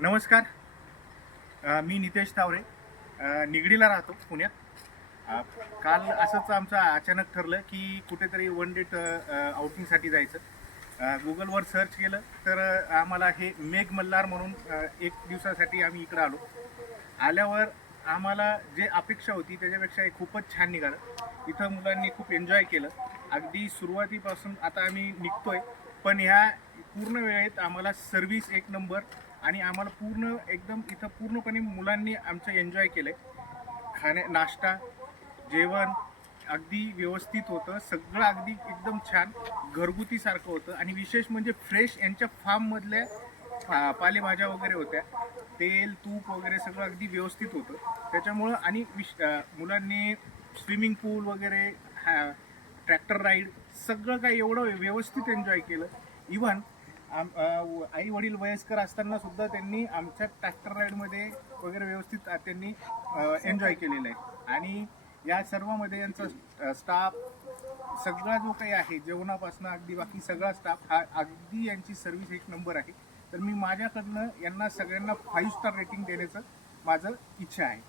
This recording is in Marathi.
नमस्कार. मी नितेश तावरे, निगडीला राहतो पुण्यात. काल असंच आमचं अचानक ठरलं की कुठेतरी वन डे आउटिंगसाठी जायचं. गुगलवर सर्च केलं तर आम्हाला हे मेघ मल्हार म्हणून एक दिवसासाठी आम्ही इकडं आलो. आल्यावर आम्हाला जे अपेक्षा होती त्याच्यापेक्षा हे खूपच छान निघालं. इथं मुलांनी खूप एन्जॉय केलं. अगदी सुरुवातीपासून आता आम्ही निघतोय, पण ह्या पूर्ण वेळेत आम्हाला सर्व्हिस एक नंबर आणि आम्हाला पूर्ण एकदम इथं पूर्णपणे मुलांनी आमचं एन्जॉय केलं आहे. नाश्ता, जेवण अगदी व्यवस्थित होतं. सगळं अगदी एकदम छान घरगुतीसारखं होतं आणि विशेष म्हणजे फ्रेश यांच्या फार्ममधल्या पालेभाज्या वगैरे होत्या. तेल, तूप वगैरे सगळं अगदी व्यवस्थित होतं. त्याच्यामुळं आणि मुलांनी स्विमिंग पूल वगैरे, ट्रॅक्टर राईड सगळं काही एवढं व्यवस्थित एन्जॉय केलं. इवन आई वडील वयस्कर असताना सुद्धा त्यांनी आमच्या ट्रॅक्टर राईडमध्ये वगैरे व्यवस्थित त्यांनी एन्जॉय केलेलं आहे. आणि या सर्वामध्ये यांचा स्टाफ सगळा जो काही आहे, जेवणापासून अगदी बाकी सगळा स्टाफ हा अगदी यांची सर्व्हिस एक नंबर आहे. तर मी माझ्याकडनं यांना सगळ्यांना 5 स्टार रेटिंग देण्याचं माझं इच्छा आहे.